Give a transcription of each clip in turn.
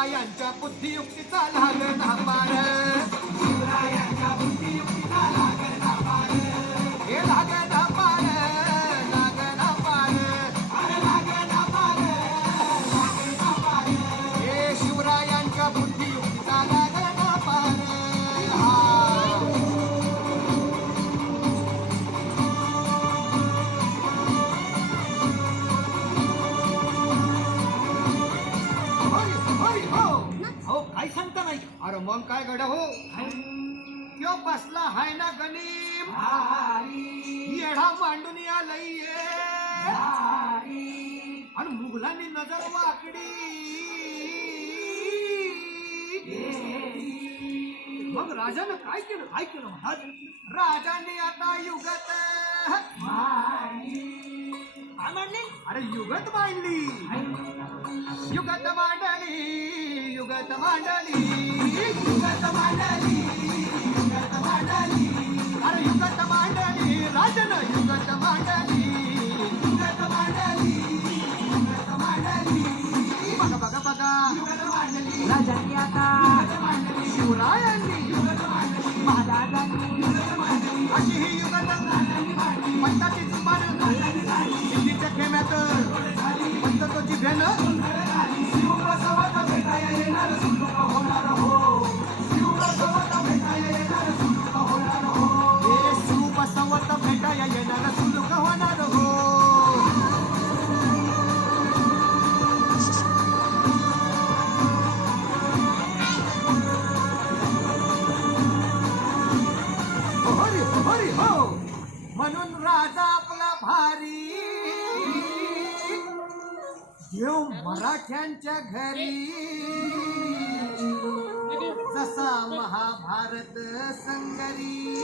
शिवरायांच्या बुद्धियुक्तीचा लागला पार, शिवरायांच्या बुद्धियुक्तीचा लागला पार, हे लागला पार, लागला पार, अरे लागला पार, लागला पार, हे शिवरायांच्या बुद्धियुक्तीचा लागला पार. हो काय सांगता नाही. अरे मग काय गड हो, त्यो बसला हाय ना गणिम, येढा मांडून आलंय आणि मुघलांनी नजर वाकडी. मग राजानं काय केलं, काय केलं महाराज? राजाने आता युगत काय मांडली? अरे युगत मांडली, युगत मांडली, युगत मांडली, युगत मांडली, युगत मांडली, अरे युगत मांडली, राजन युगत मांडली, युगत मांडली, युगत मांडली. बघा बघा बघा, युगत मांडली राजांनी आता, शिवरायांनी युगत मांडली, महाराजांनी युगत मांडली, अशी ही युगत मांडली. पंताची जुबान हिंदीच्या खेम्यात पंत जिभेन शिवप्रसवात भेटाया येणार सुलूक होणार हो, शिवप्रसवात भेटाया येणार सुलूक होणार हो, हे शिवप्रसवात भेटाया येणार सुलूक होणार हो. हरी हरी हो, म्हणून राजा आपला भारी देव मराठ्यांच्या घरी, जसा महाभारत संगरी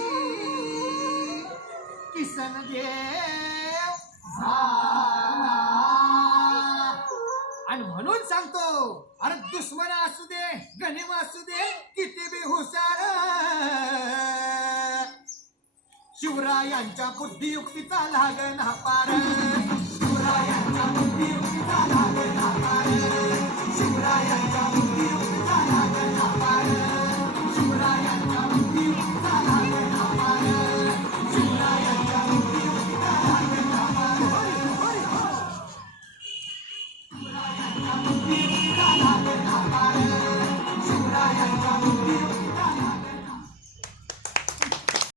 किसन देव झाला. आणि म्हणून सांगतो, अरे दुश्मन असू दे, गनिम असू दे, किती बी हुशार, शिवरायांच्या बुद्धियुक्तीचा लागला पार, शिवरायांच्या बुद्धियुक्तीचा